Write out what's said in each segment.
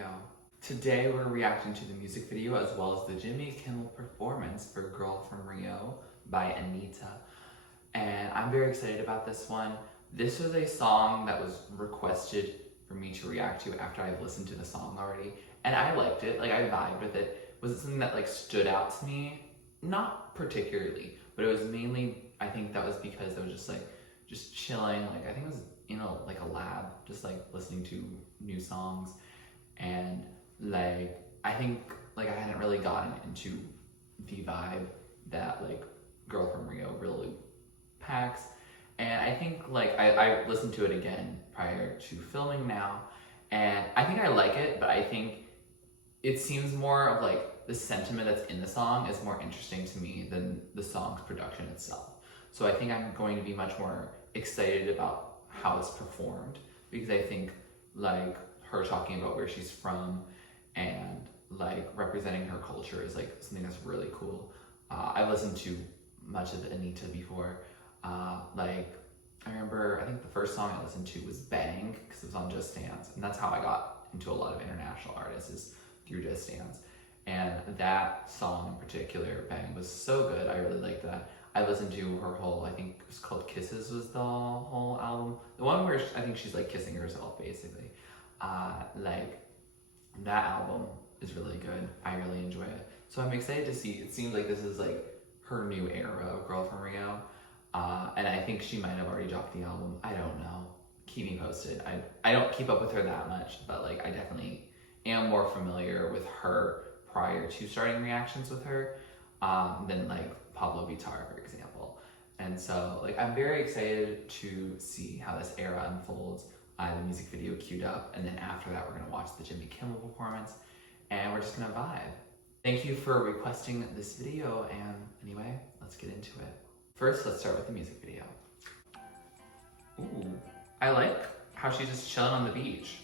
Rio. Today we're reacting to the music video as well as the Jimmy Kimmel performance for Girl From Rio by Anitta. And I'm very excited about this one. This was a song that was requested for me to react to after I've listened to the song already. And I liked it, like I vibed with it. Was it something that like stood out to me? Not particularly, but it was mainly, I think that was because I was just chilling. Like I think it was, like a lab, just like listening to new songs. And like, I think like I hadn't really gotten into the vibe that like Girl From Rio really packs. And I think like I listened to it again prior to filming now, and I think I like it, but I think it seems more of like the sentiment that's in the song is more interesting to me than the song's production itself. So I think I'm going to be much more excited about how it's performed, because I think like her talking about where she's from and like representing her culture is like something that's really cool. I've listened to much of Anitta before. Like I remember, I think the first song I listened to was Bang, because it was on Just Dance, and that's how I got into a lot of international artists, is through Just Dance. And that song in particular, Bang, was so good. I really liked that. I listened to her whole, I think it was called Kisses was the whole album. The one where I think she's like kissing herself basically. Like that album is really good. I really enjoy it. So I'm excited to see, it seems like this is like her new era of Girl From Rio. And I think she might have already dropped the album. I don't know. Keep me posted. I don't keep up with her that much, but like I definitely am more familiar with her prior to starting reactions with her than like Pablo Vittar, for example. And so like I'm very excited to see how this era unfolds. I have the music video queued up, and then after that we're gonna watch the Jimmy Kimmel performance, and we're just gonna vibe. Thank you for requesting this video, and anyway, let's get into it. First, let's start with the music video. Ooh, I like how she's just chilling on the beach.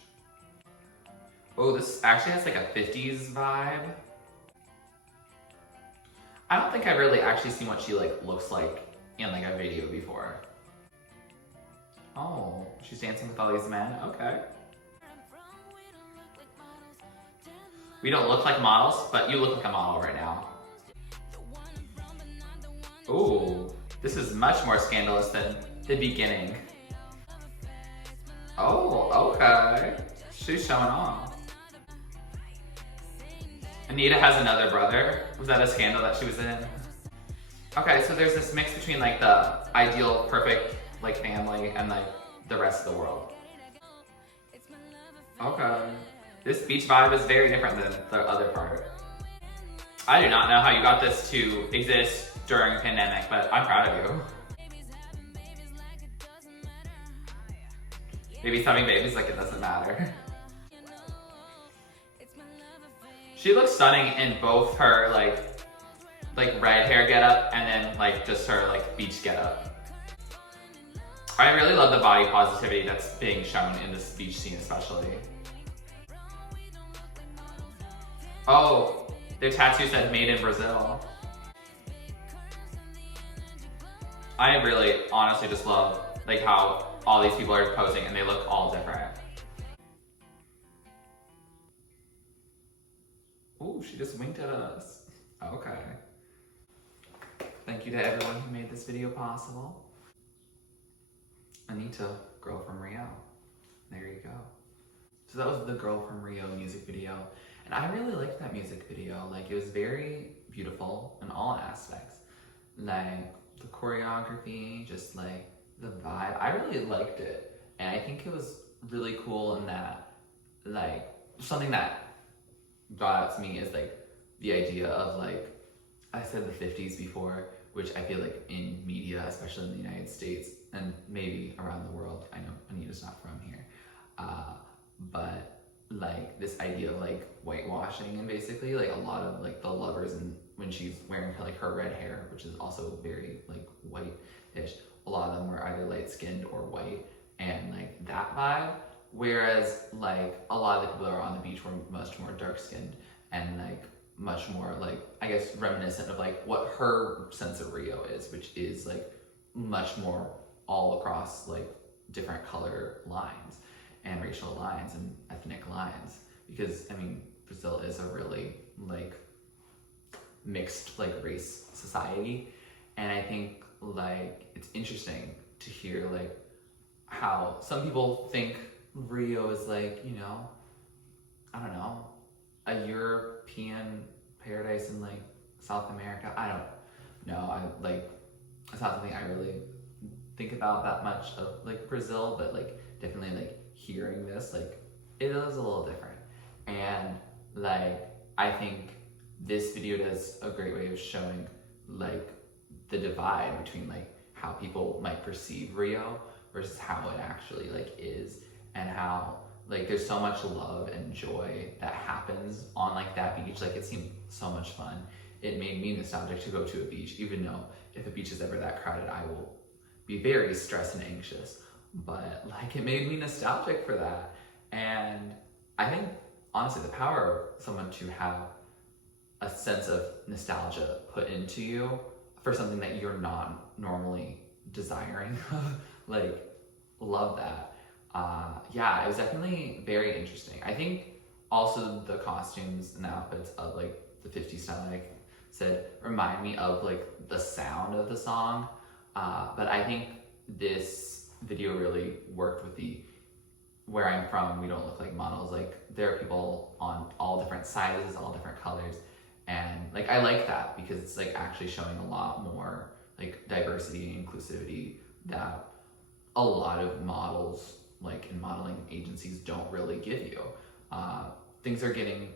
Oh, this actually has like a 50s vibe. I don't think I've really actually seen what she like looks like in like a video before. Oh, she's dancing with all these men? Okay. We don't look like models, but you look like a model right now. Ooh, this is much more scandalous than the beginning. Oh, okay. She's showing off. Anitta has another brother. Was that a scandal that she was in? Okay, so there's this mix between like the ideal, perfect like family and like the rest of the world. Okay. This beach vibe is very different than the other part. I do not know how you got this to exist during a pandemic, but I'm proud of you. Baby's having babies, like it doesn't matter. She looks stunning in both her like red hair getup and then like just her like beach getup. I really love the body positivity that's being shown in this beach scene especially. Oh, their tattoo said made in Brazil. I really honestly just love like how all these people are posing and they look all different. Ooh, she just winked at us. Okay. Thank you to everyone who made this video possible. Anitta, Girl From Rio. There you go. So that was the Girl From Rio music video. And I really liked that music video. Like, it was very beautiful in all aspects. Like, the choreography, just like the vibe. I really liked it. And I think it was really cool in that, like, something that brought out to me is like the idea of like, I said the 50s before, which I feel like in media, especially in the United States and maybe around the world, I know Anita's not from here, but like this idea of like whitewashing, and basically like a lot of like the lovers, and when she's wearing like her red hair, which is also very like white-ish, a lot of them were either light-skinned or white, and like that vibe. Whereas like a lot of the people that were on the beach were much more dark-skinned and like much more like, I guess, reminiscent of like what her sense of Rio is, which is like much more all across like different color lines and racial lines and ethnic lines. because I mean, Brazil is a really like mixed like race society, and I think like it's interesting to hear like how some people think Rio is like, you know, I don't know, a European paradise in like South America. I don't know. I like, it's not something I really think about that much of like Brazil, but like definitely like hearing this, like it is a little different. And like, I think this video does a great way of showing like the divide between like how people might perceive Rio versus how it actually like is, and how like there's so much love and joy that happens on like that beach. Like it seemed so much fun. It made me nostalgic to go to a beach, even though if a beach is ever that crowded, I will be very stressed and anxious. But like it made me nostalgic for that. And I think honestly the power of someone to have a sense of nostalgia put into you for something that you're not normally desiring, like love that. Yeah, it was definitely very interesting. I think also the costumes and the outfits of like the 50s style, like I said, remind me of like the sound of the song. But I think this video really worked with the, where I'm from, we don't look like models. Like there are people on all different sizes, all different colors. And like, I like that because it's like actually showing a lot more like diversity and inclusivity that a lot of models, like in modeling agencies, don't really give you. Things are getting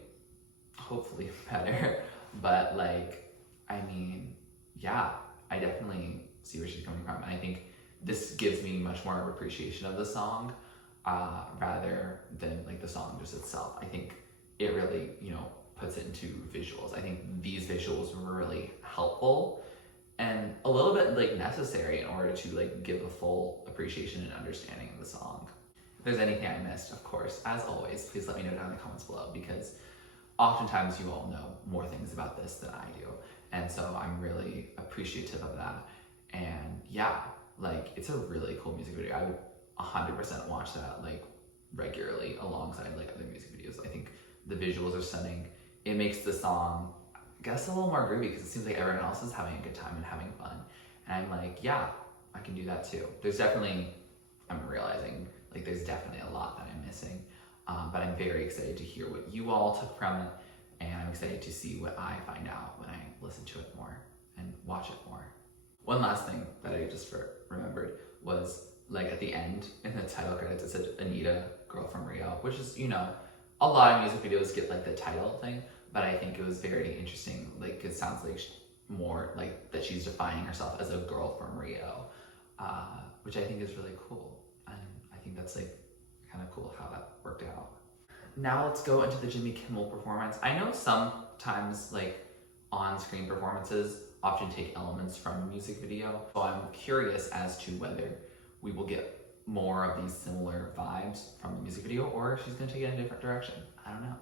hopefully better, but like, I mean, yeah, I definitely see where she's coming from. And I think this gives me much more of appreciation of the song, rather than like the song just itself. I think it really, you know, puts it into visuals. I think these visuals were really helpful and a little bit like necessary in order to like give a full appreciation and understanding of the song. If there's anything I missed, of course, as always, please let me know down in the comments below, because oftentimes you all know more things about this than I do. And so I'm really appreciative of that. And yeah, like it's a really cool music video. I would 100% watch that like regularly alongside like other music videos. I think the visuals are stunning. It makes the song, I guess, a little more groovy because it seems like everyone else is having a good time and having fun. And I'm like, yeah, I can do that too. There's definitely, I'm realizing, like there's definitely a lot that I'm missing. But I'm very excited to hear what you all took from it. And I'm excited to see what I find out when I listen to it more and watch it more. One last thing that I just remembered was like at the end in the title credits, it said Anitta, Girl From Rio, which is, you know, a lot of music videos get like the title thing, but I think it was very interesting. Like it sounds like more like that she's defining herself as a girl from Rio, which I think is really cool. And I think that's like kind of cool how that worked out. Now let's go into the Jimmy Kimmel performance. I know sometimes like on-screen performances often take elements from a music video, so I'm curious as to whether we will get more of these similar vibes from the music video, or if she's gonna take it in a different direction. I don't know.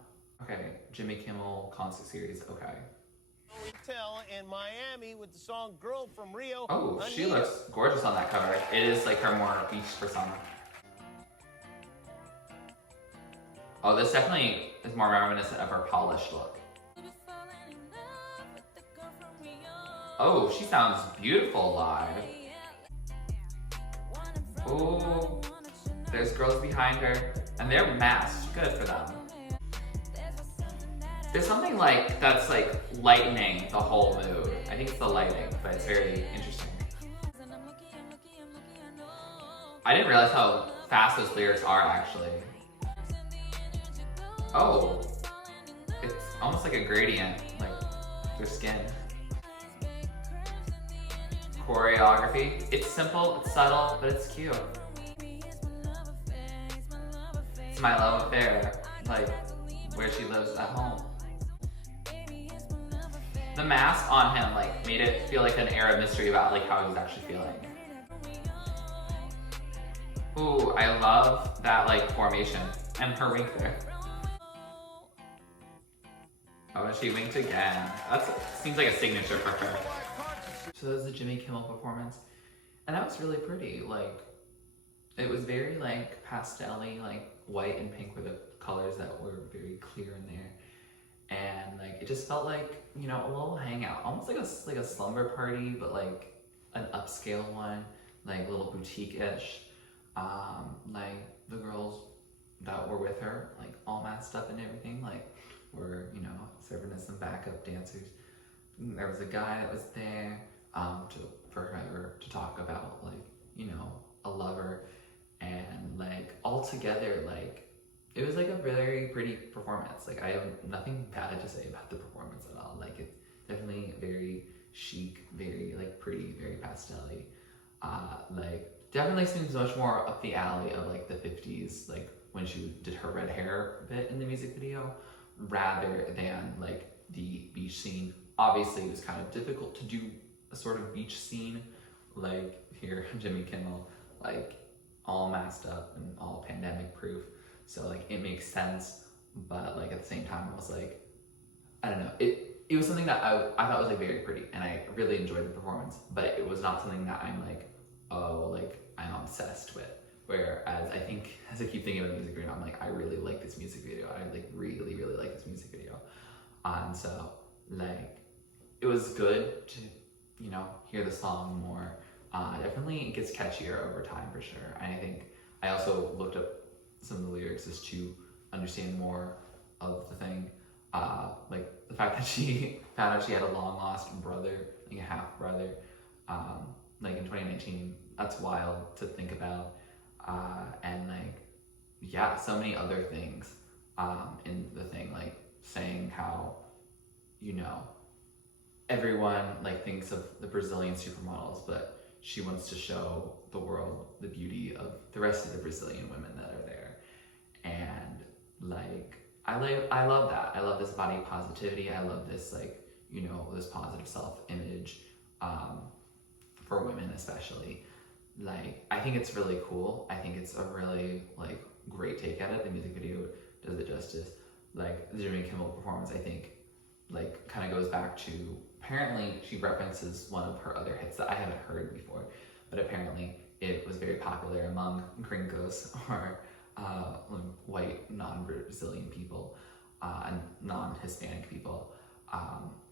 Okay, Jimmy Kimmel concert series, okay. Hotel in Miami with the song Girl From Rio. Oh, she looks gorgeous on that cover. It is like her more beach persona. Oh, this definitely is more reminiscent of her polished look. Oh, she sounds beautiful live. Oh, there's girls behind her, and they're masked. Good for them. There's something like that's like lightening the whole mood. I think it's the lighting, but it's very interesting. I didn't realize how fast those lyrics are actually. Oh, it's almost like a gradient, like their skin. Choreography. It's simple, it's subtle, but it's cute. It's my love affair, like where she lives at home. The mask on him like made it feel like an air of mystery about like how he was actually feeling. Ooh, I love that like formation and her wink there. Oh, she winked again. Seems like a signature for her. So that was the Jimmy Kimmel performance, and that was really pretty. Like, it was very like pastel-y, like white and pink were the colors that were very clear in there. And like, it just felt like, you know, a little hangout, almost like a slumber party, but like an upscale one, like a little boutique-ish. Like the girls that were with her, like all masked up and everything, like were, you know, serving as some backup dancers. There was a guy that was there for her to talk about, like, you know, a lover, and like all together, like it was like a very pretty performance. Like I have nothing bad to say about the performance at all. Like it's definitely very chic, very like pretty, very pastel-y. Like definitely seems much more up the alley of like the 50s, like when she did her red hair bit in the music video, rather than like the beach scene. Obviously it was kind of difficult to do a sort of beach scene, like here Jimmy Kimmel, like all masked up and all pandemic proof. So like it makes sense, but like at the same time, I was like, I don't know. It was something that I thought was like very pretty, and I really enjoyed the performance. But it was not something that I'm like, oh, like I'm obsessed with. Whereas I think as I keep thinking about the music video, I'm like, I really like this music video. I like really like this music video, and so like it was good to, you know, hear the song more. Definitely it gets catchier over time for sure. And I think I also looked up some of the lyrics just to understand more of the thing. Like the fact that she found out she had a long lost brother, like a half brother, like in 2019, that's wild to think about. And like, yeah, so many other things in the thing, like saying how, you know, everyone like thinks of the Brazilian supermodels, but she wants to show the world the beauty of the rest of the Brazilian women that are there. And like I love that. I love this body positivity. I love this, like, you know, this positive self-image for women especially. Like I think it's really cool. I think it's a really like great take at it. The music video does it justice. Like the Jimmy Kimmel performance, I think like kind of goes back to, apparently she references one of her other hits that I haven't heard before, but apparently it was very popular among gringos or white non-Brazilian people and non-Hispanic people.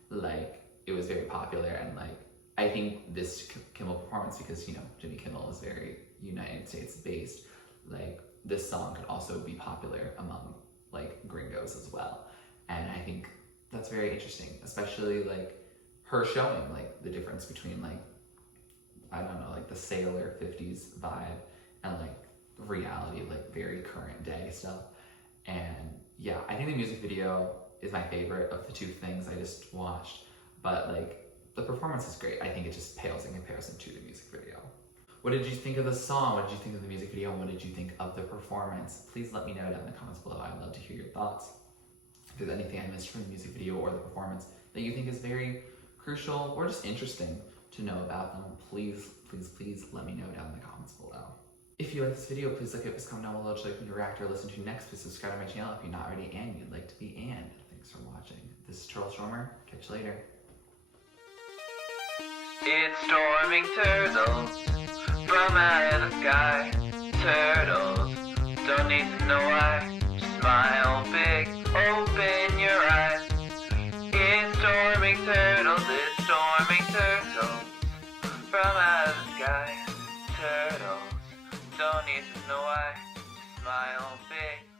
Like it was very popular, and like I think this Kimmel performance, because, you know, Jimmy Kimmel is very United States based, like this song could also be popular among like gringos as well. And I think that's very interesting, especially like her showing like the difference between like, I don't know, like the sailor 50s vibe and like reality, like very current day stuff. And yeah, I think the music video is my favorite of the two things I just watched, but like the performance is great. I think it just pales in comparison to the music video. What did you think of the song? What did you think of the music video? And what did you think of the performance? Please let me know down in the comments below. I'd love to hear your thoughts. If there's anything I missed from the music video or the performance that you think is very crucial or just interesting to know about, then please let me know down in the comments below. If you like this video, please look at this comment down below to like me to react or listen to next. Please subscribe to my channel if you're not already and you'd like to be. And thanks for watching. This is TurtleStormer. Catch you later. It's storming turtles from out of the sky. Turtles don't need to know why. Smile big, open your eyes. It's storming turtles from out of the sky. Turtles don't need to know why. Smile big.